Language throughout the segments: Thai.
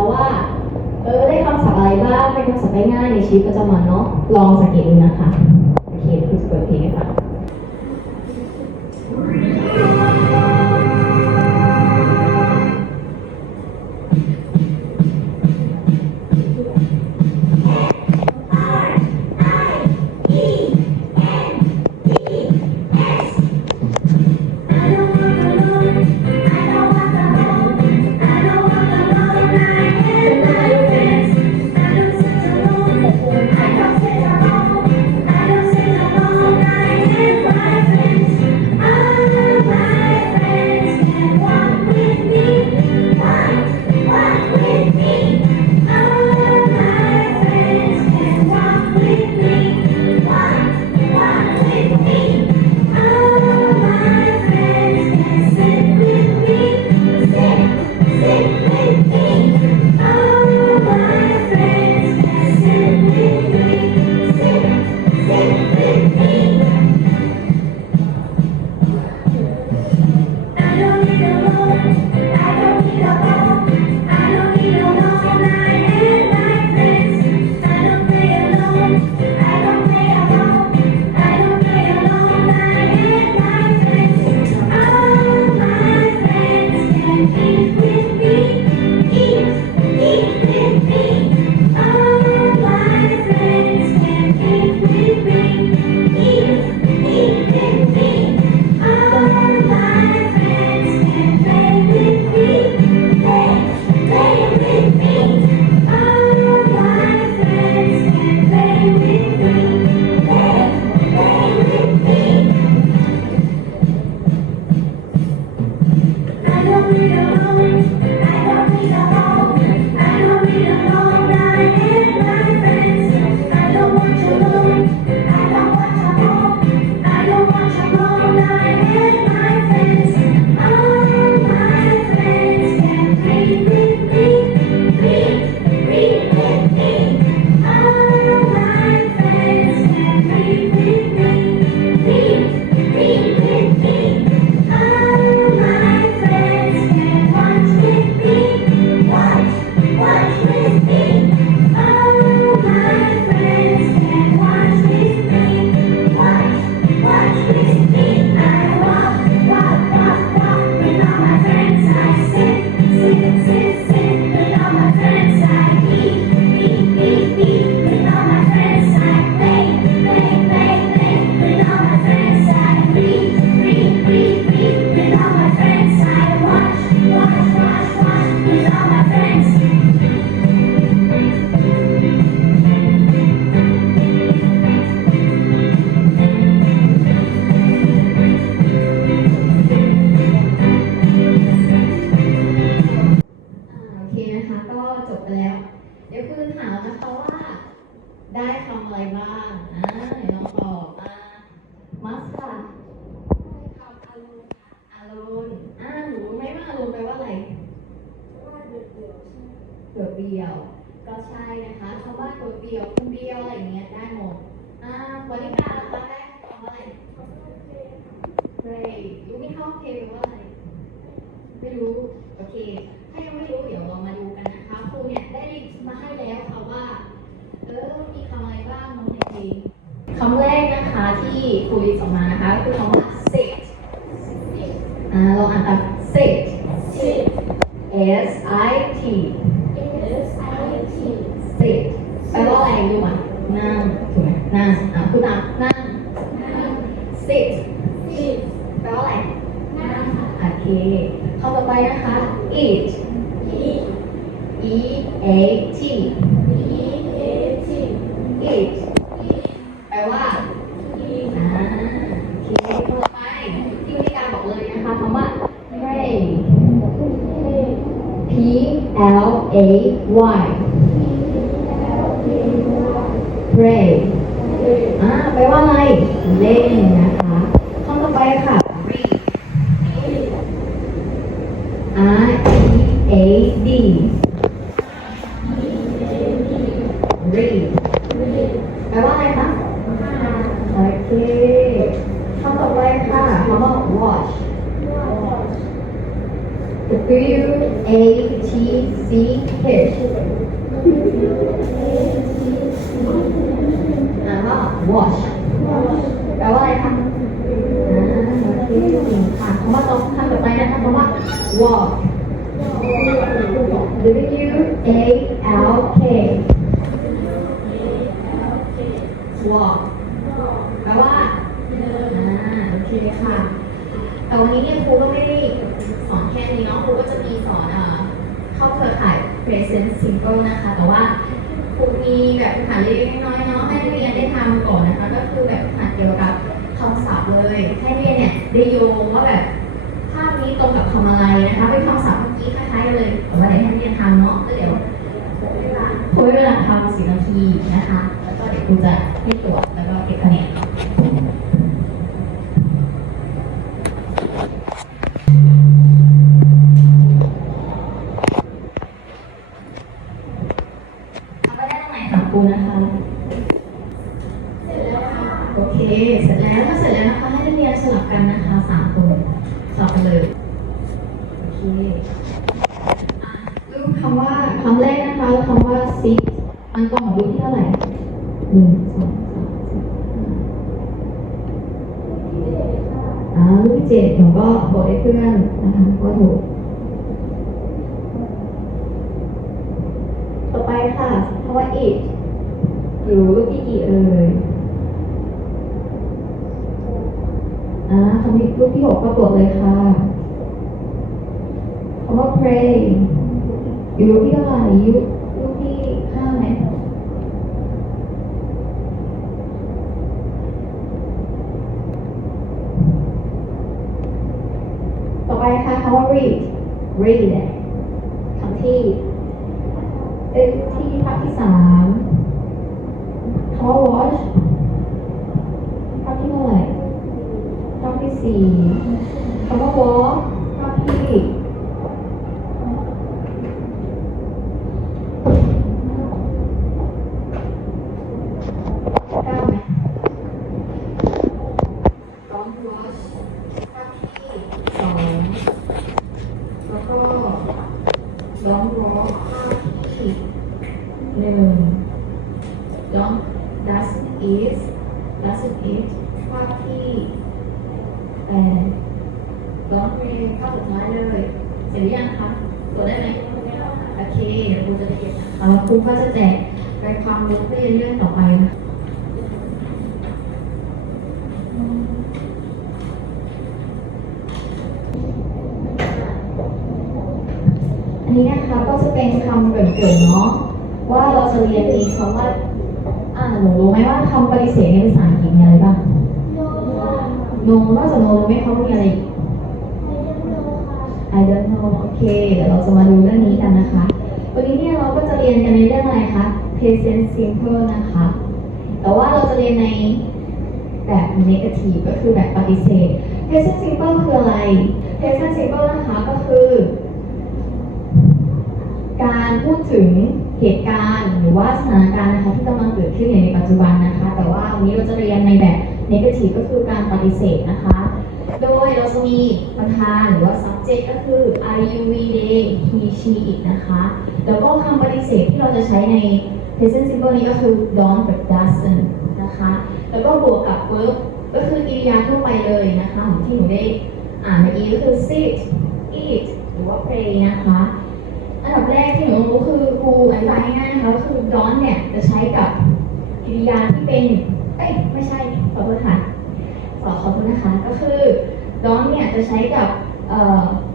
ะว่า เออได้คำศัพท์อะไรบ้างเป็นคำศัพท์ได้ง่ายในชีวิตประจำวันเนาะลองสังเกตดูนะคะ เดียว ก็ใช่นะคะคำว่าเดี่ยวเดียวคนเดียวอะไรอย่างเงี้ยได้หมดอ่าบริการล่ะคะได้คำว่าอะไร Great รู้ไหมคะว่าเพลงแปลว่าอะไรไม่รู้โอเค ถ้ายังไม่รู้เดี๋ยวเรามาดูกันนะคะครูเนี่ยได้ลิสต์มาให้แล้วค่ะว่าเออมีคำอะไรบ้างน้องในเพลงคำแรกนะคะที่ครูลิสต์ออกมานะคะคือคำว่า sit อ่าเราอ่านตาม sit S I T sit แปลว่าอะไรรู้ไหมนั่งถูกไหมนั่งอะพูดตามนั่ง sit แปลว่าอะไร โอ เคคำต่อไปนะคะ eat e a t eat แปลว่าอ่าโอเคคำต่อไปที่วิธีการบอกเลยนะคะคำว่า pray p l a y pray อ่าแปลว่าอะไรเล่นนะคะคำต่อไปค่ะ read R E A D read แปลว่าอะไรคะโอเคคำต่อไปค่ะคำว่า watch W A T C H อ่านว่า wash แปลว่าอะไรคะอ่าโอเคค่ะคำว่าต่อคำต่อไปนะคะคำว่า walk W A L K walk แปลว่าอ่าโอเคค่ะ แต่วันนี้เนี่ยครูก็ไม่ได้สอนแค่นี้เนาะครูก็จะมีสอนเอ่อข้าเครือข่าย present simple นะคะ แต่ว่าครูมีแบบฐานเล็กๆน้อยๆเนาะให้นักเรียนได้ทำก่อนนะคะ ก็คือแบบฐานเกี่ยวกับคำศัพท์เลย ให้นักเรียนเนี่ยได้โยงว่าแบบภาพนี้ตรงกับคำอะไรนะคะเป็นคำศัพท์ คล้ายๆกันเลยแต่ว่าเดี๋ยวให้นักเรียนทำเนาะก็เดี๋ยวครูให้เวลาทำสี่นาทีนะคะ แล้วก็เดี๋ยวครูจะให้ตรวจแล้วก็เก็บคะแนน เอาไปได้ตรงไหนถามครูนะคะ เสร็จแล้วค่ะ โอเค เสร็จแล้วถ้าเสร็จแล้วนะคะ ให้นักเรียนสลับกันนะคะสามคนสลับกันเลย โอเคอะรูปคำว่าคำแรกนะคะแล้วคำว่า six มันตรงกับรูปที่เท่าไหร่หนึ่งสองสามสี่ห้าอ่ารูปที่เจ็ดหนูก็บอกให้เพื่อนนะคะว่าถูก ต่อไปค่ะคำว่า it หรือรูปที่กี่เอ่ยอ่าคำที่รูปที่หกก็กดเลยค่ะคำว่า pray อยู่รูปที่เท่าไหร่อยู่รูปที่ห้าไหมต่อไปค่ะคำว่า read read คำที่เป็นที่ภาคที่สามคำว่า watch ภาคที่เท่าไหร่ภาคที่สี่ คำว่า walk ภาคที่เก้าไหม don't watch ภาคที่สองแล้วก็ don't walk ภาคที่หนึ่ง don't does is does it ภาคที่แปด don't pray ภาคสุดท้ายเลยเส ร็จหรือยังคะตรวจได้ไหมโอเคเดี๋ยวครูจะเก็บนะคะแล้วครูก็จะแจกรายความรู้เรื่องเรื่องต่อไปนะคะอันนี้นะคะก็จะเป็นคำเกรินๆเนาะว่าเราจะเรียนมีคำว่าอ่าหนูรู้ไหมว่าคำปฏิเสธในภาษาอังกฤษมีอะไรบ้าง no นอกจาก no รู้ไหมเขามีอะไรอีก I don't know โอ เคเดี๋ยวเราจะมาดูเรื่องนี้กันนะคะ วันนี้เนี่ยเราก็จะเรียนกันในเรื่องอะไรคะ present simple นะคะ แต่ว่าเราจะเรียนในแบบ negative ก็คือแบบปฏิเสธ present simple คืออะไร present simple นะคะก็คือ การพูดถึงเหตุการณ์หรือว่าสถานการณ์นะคะที่กำลังเกิดขึ้นอยู่ในปัจจุบันนะคะ แต่ว่าวันนี้เราจะเรียนในแบบ negative ก็คือการปฏิเสธนะคะ โดยเราจะมีประธานหรือว่า subject ก็คือ I you we they he she it นะคะ แล้วก็คำปฏิเสธที่เราจะใช้ใน present simple นี้ก็คือ don't กับ doesn't นะคะ แล้วก็บวกกับ verb ก็คือกริยาทั่วไปเลยนะคะหมือที่หนูได้อ่านเมื่อกี้ก็คือ sit eat หรือว่า play นะคะ อันดับแรกที่หนูรู้คือครูอธิบายง่ายๆนะคะก็คือ don't เนี่ยจะใช้กับกริยาที่เป็น เอ้ย ไม่ใช่ ขอโทษค่ะขอขอบคุณนะคะ ก็คือ ดอนเนี่ยจะใช้กับ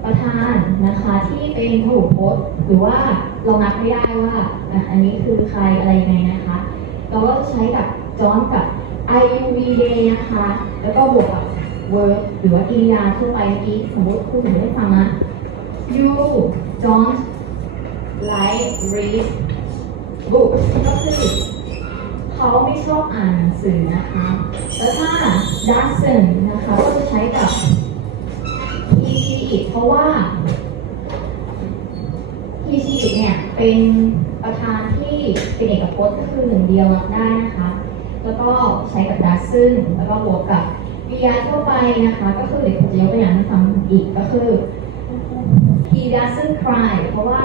ประธานนะคะที่เป็นพหูพจน์หรือว่าเรานับไม่ได้ว่าอันนี้คือใครอะไรยังไงนะคะเราก็จะใช้กับจอนกับ I U V day นะคะ แล้วก็บวกกับ verb หรือว่ากริยาทั่วไปเมื่อกี้สมมติครูสมมติให้ฟังนะ you don't like read books ก็คือเขาไม่ชอบอ่านหนังสือนะคะ แล้วถ้า doesn't นะคะ ก็จะใช้กับ he she it เพราะว่า he she it เนี่ยเป็นประธานที่เป็นเอกพจน์ก็คือหนึ่งเดียวรับได้นะคะ แล้วก็ใช้กับ doesn't แล้วก็บวกกับกริยาทั่วไปนะคะ ก็คือเดี๋ยวผมจะยกตัวอย่างให้ฟังอีกก็คือ he doesn't cry เพราะว่า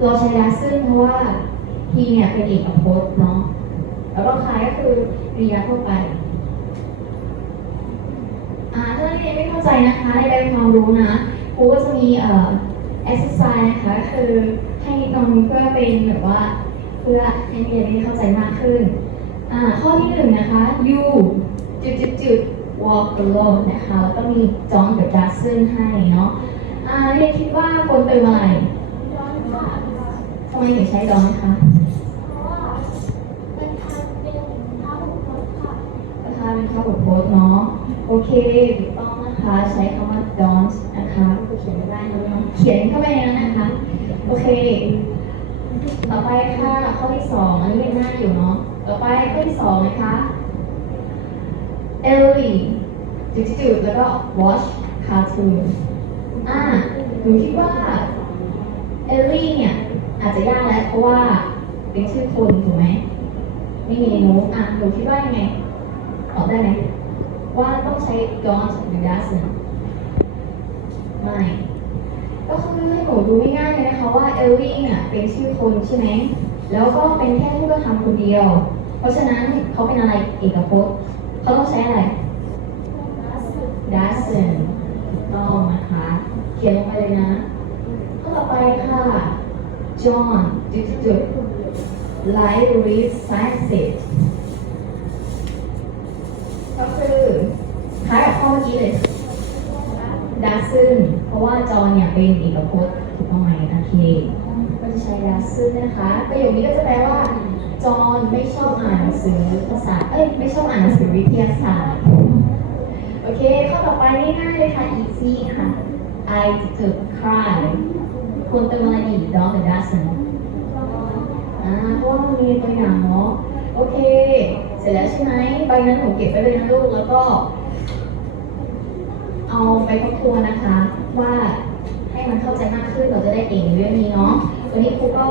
เราใช้ doesn't เพราะว่า he เนี่ยเป็นเอกพจน์เนาะแล้วก็ cry ก็คือกริยาทั่วไป เรียนไม่เข้าใจนะคะในใบความรู้นะครูก็จะมีเอ่อ exercise นะคะคือให้น้องเพื่อเป็นแบบว่าเพื่อให้นักเรียนได้เข้าใจมากขึ้นอ่าข้อที่หนึ่งนะคะ you จุดจุดจุด walk alone นะคะ แล้วก็มี John กับ Jackson ให้เนาะอ่านักเรียนคิดว่าคนเป็นอะไรทำไมถึงใช้ John คะประธานเป็นข้าวบโพสเนาะ โอเคถูกต้อง นะคะ ใช้คำว่า don't นะคะเขียนไม่ได้นะน้องเขียนเข้าไปในนั้นนะคะ โอเค ต่อไปค่ะข้อที่สองอันนี้ยังง่ายอยู่เนาะ ต่อไปข้อที่สองนะคะ Ellie จุดๆแล้วก็ watch cartoon อ่าหนูคิดว่า Ellie เนี่ย อาจจะยากแล้วเพราะว่าเป็นชื่อคนถูกไหม ไม่มีหนูอะหนูคิดว่ายังไงตอบได้ไหม ว่าต้องใช้ don't หรือ doesn't ไม่ ก็คือให้หนูดูง่ายๆเลยนะคะว่าเอลลี่เนี่ยเป็นชื่อคนใช่ไหม แล้วก็เป็นแค่ผู้กระทำคนเดียว เพราะฉะนั้นเขาเป็นอะไรเอกพจน์เขาต้องใช้อะไร doesn't ถูกต้องนะคะ เขียนลงไปเลยนะข้อต่อไปค่ะ John จุดจุดๆ like read science ก็คือคล้ายกับข้ อเมื่อกี้เลยดาซึนเพราะว่าจอเนี่ยเป็นเอกพจน์ถูกต้องไหมโอเคก็จะใช้ดาซึนนะคะประโยคนี้ก็จะแปลว่า จอนไม่ชอบอ่านหนังสือภาษาเอ้ยไม่ชอบอ่านหนังสือวิทยาศาสตร์โอเคข้อต่อไปง่ายๆเลยค่ะ easy ค่ะ I to cry ควรเติมอะไรอีก dog หรือ doesn't อ่าเพราะว่ามันมีตัวอย่างเนาะโอเค เสร็จแล้วใช่ไหมใบนั้นหนูเก็บไว้เลยนะลูกแล้วก็ เอาไปทบทวนนะคะ ว่าให้มันเข้าใจมากขึ้นเราจะได้เก่งในเรื่องนี้เนาะวันนี้ครูก็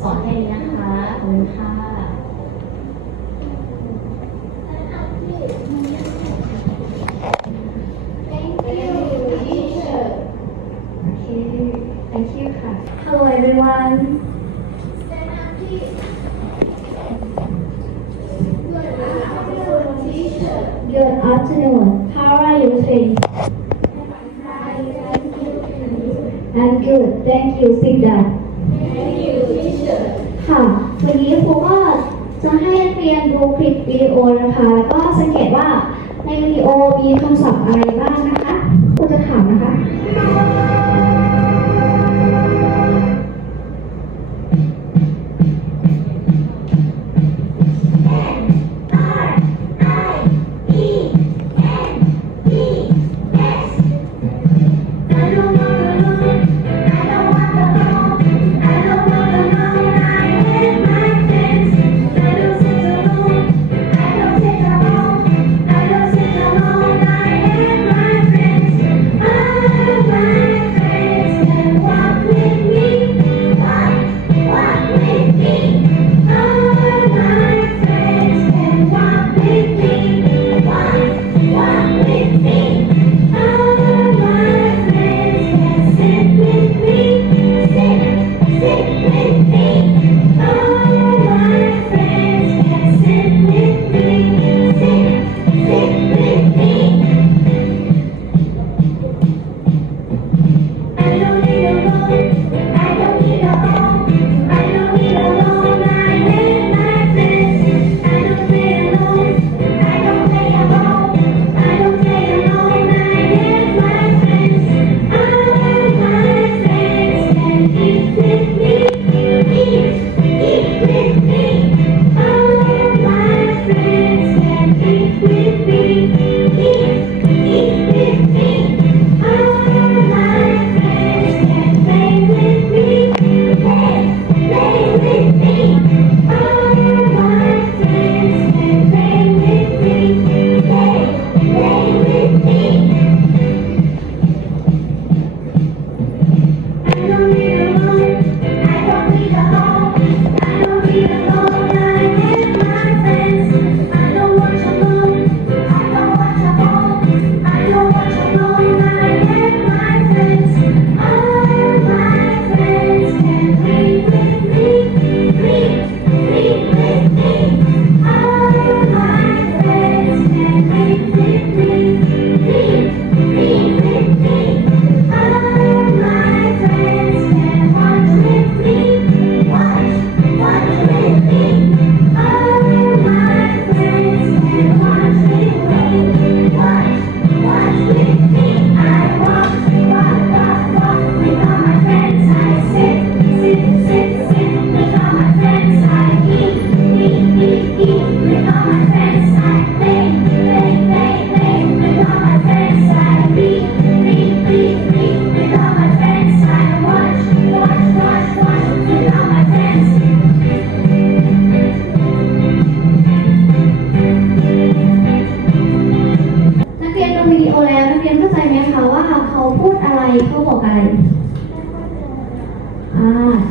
สอนแค่นี้นะคะขอบคุณค่ะ Thank you teacher โอเค thank you ค่ะ Hello everyone. Stand up please Good afternoon. How are you today? I'm good. Thank you. Sit down. Thank you teacher ค่ะ วันนี้ครูก็จะให้นักเรียนดูคลิปวิดีโอนะคะ แล้วก็สังเกตว่าในวิดีโอมีคำศัพท์อะไรบ้างนะคะครูจะถามนะคะ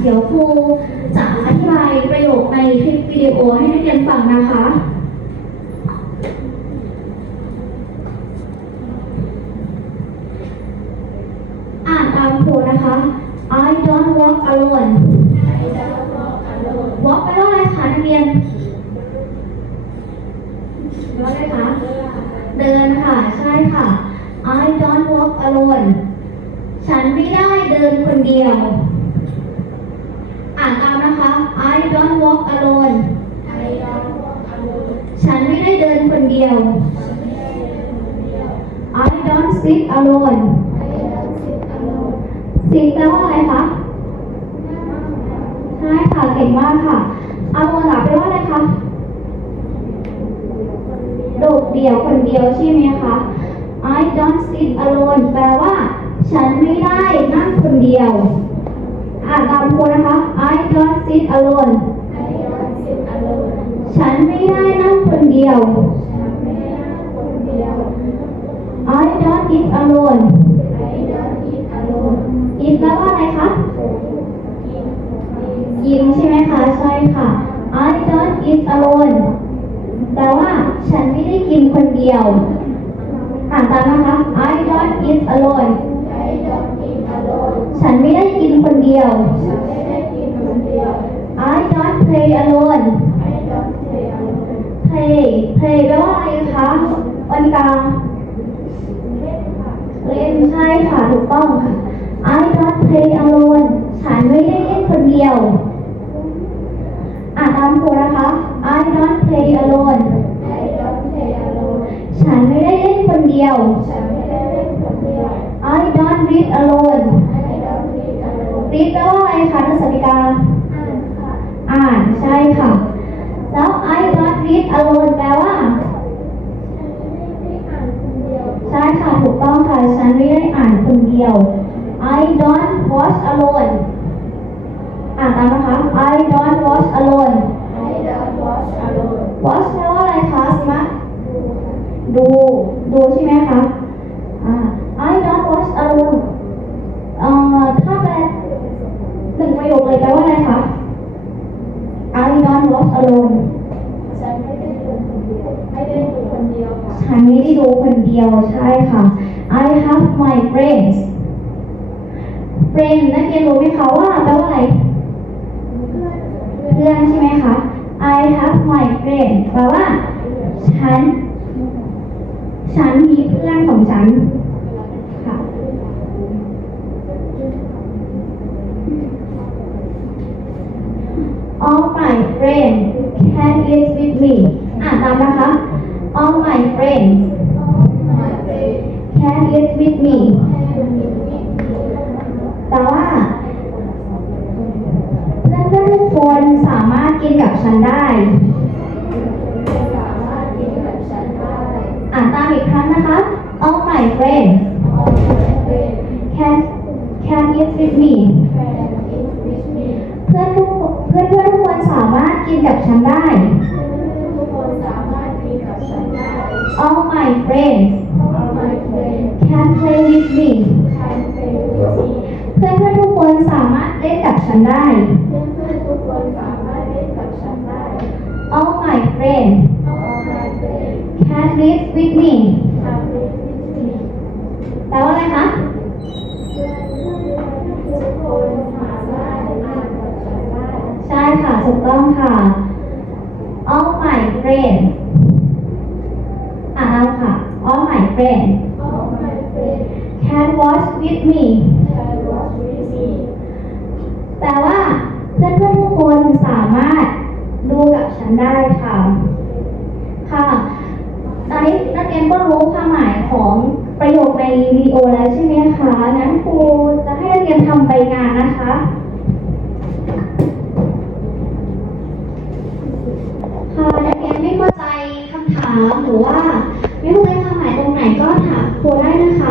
เดี๋ยวครูจะอธิบายประโยคในคลิปวิดีโอให้นักเรียนฟังนะคะ อ่านตามครูนะคะ I don't walk alone walk แปลว่าอะไรคะนักเรียนแปลว่าอะไรคะ เดินค่ะ ใช่ค่ะ I don't walk alone ฉันไม่ได้เดินคนเดียว อ่านตามนะคะ I don't walk alone ฉันไม่ได้เดินคนเดียว I don't sit alone สิ่งแปลว่าอะไรคะใช่ค่ะเก่งมากค่ะ alone ล่ะแปลว่าอะไรคะโดดเดี่ยวคนเดียวใช่ไหมคะ I don't sit alone แปลว่า ฉันไม่ได้นั่งคนเดียว อ่านตามคนนะคะ I don't sit alone ฉันไม่ได้นั่งคนเดียว eat alone eat แปลว่าอะไรคะ กินใช่ไหมคะ ใช่ค่ะ I don't eat alone แปลว่าฉันไม่ได้กินคนเดียว อ่านตามนะคะ I don't eat alone ฉันไม่ได้กินคนเดียว I don't play alone play play แปลว่าอะไรคะวันกลางเล่นใช่ค่ะ ถูกต้องค่ะ I don't play alone ฉันไม่ได้เล่นคนเดียว อ่านตามครูนะคะ I don't play alone ฉันไม่ได้เล่นคนเดียว I don't read alone read แปลว่าอะไรคะนักศึกษาอ่านใช่ค่ะ แล้ว I don't read alone แปลว่า ใช่ค่ะ ถูกต้องค่ะ ฉันไม่ได้อ่านคนเดียว I don't watch alone อ่านตามนะคะ I don't watch alone watch แปลว่าอะไรคะสิมะ ดู ดูใช่ไหมคะ อ่า I don't watch alone เอ่อ ถ้าแปลหนึ่งประโยคเลยแปลว่าอะไรคะ I don't watch alone ฉันไม่ได้ดูคนเดียว ใช่ค่ะ I have my friends friend นักเรียนรู้ไหมคะว่าแปลว่าอะไร เพื่อนใช่ไหมคะ I have my friend แปลว่า ฉัน ฉันมีเพื่อนของฉัน ค่ะ All my friends can eat with me อ่านตามนะคะ All my friends can eat with me แปลว่าเพื่อนเพื่อนทุกคนสามารถกินกับฉันได้อ่านตามอีกครั้งนะคะ All my friends can can eat with me เพื่อนทุกเพื่อนเพื่อนทุกคนสามารถกินกับฉันได้ All my friends All my friends can live with me แปลว่าอะไรคะใช่ค่ะ ถูกต้องค่ะ All my friends อ่านเอาค่ะ All my friends can watch with me แปลว่า เพื่อนเพื่อนๆทุกคนสามารถดูกับฉันได้ค่ะ ค่ะ ตอนนี้นักเรียนก็รู้ความหมายของประโยคในวิดีโอแล้วใช่ไหมคะ งั้นครูจะให้นักเรียนทำใบงานนะคะ ค่ะนักเรียนไม่เข้าใจคำถามหรือว่า ไม่เข้าใจความหมายตรงไหนก็ ถามค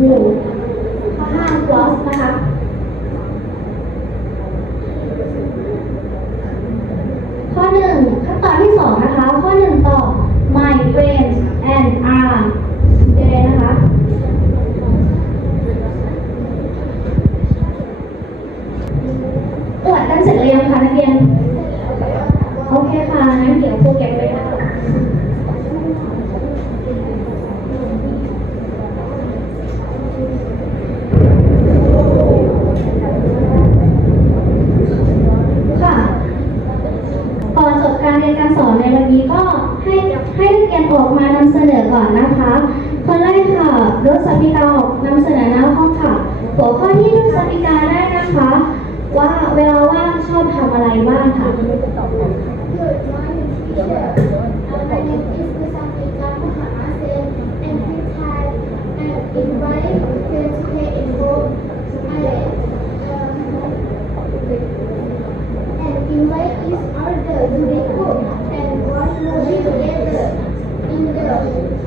Lord. ออกมานำเสนอก่อนนะคะคนแรกค่ะรถสัพิการออกนำเสนอหน้าห้องค่ะ หัวข้อที่รถสัพิการได้นะคะ ว่าเวลาว่างชอบทำอะไรบ้างค่ะ Yeah.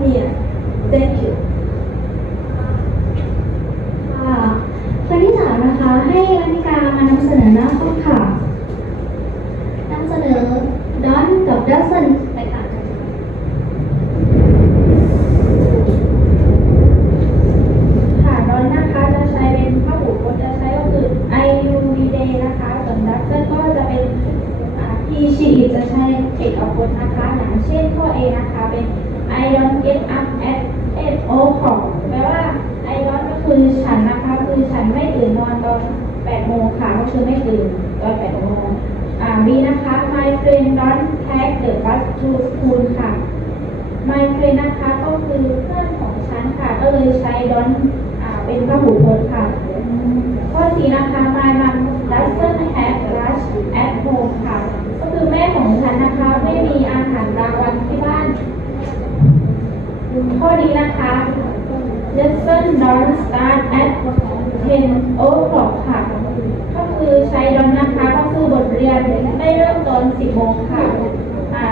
Yeah. วนเป็นพรหูพจน์ค่ะ ข้อสี่นะคะ my mom doesn't have lunch at home ค่ะ ก็คือแม่ของฉันนะคะ ไม่มีอาหารกลางวันที่บ้าน ข้อนี้นะคะ lesson don't start at 10 o'clock ค่ะ ก็คือใช้ดอนนะคะก็คือบทเรียนไม่เริ่มตอน10โมงค่ะ อ่า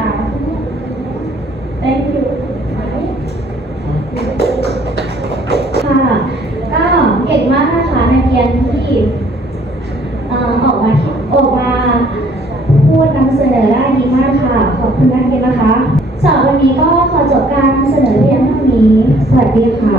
thank Thank you. ียนที่ออกมาออกมาพูดนำเสนอได้ดีมากค่ะ ขอบคุณนักเรียนนะคะสอบวันนี้ก็ขอจบการเสนอเรียนเท่านี้ สวัสดีค่ะ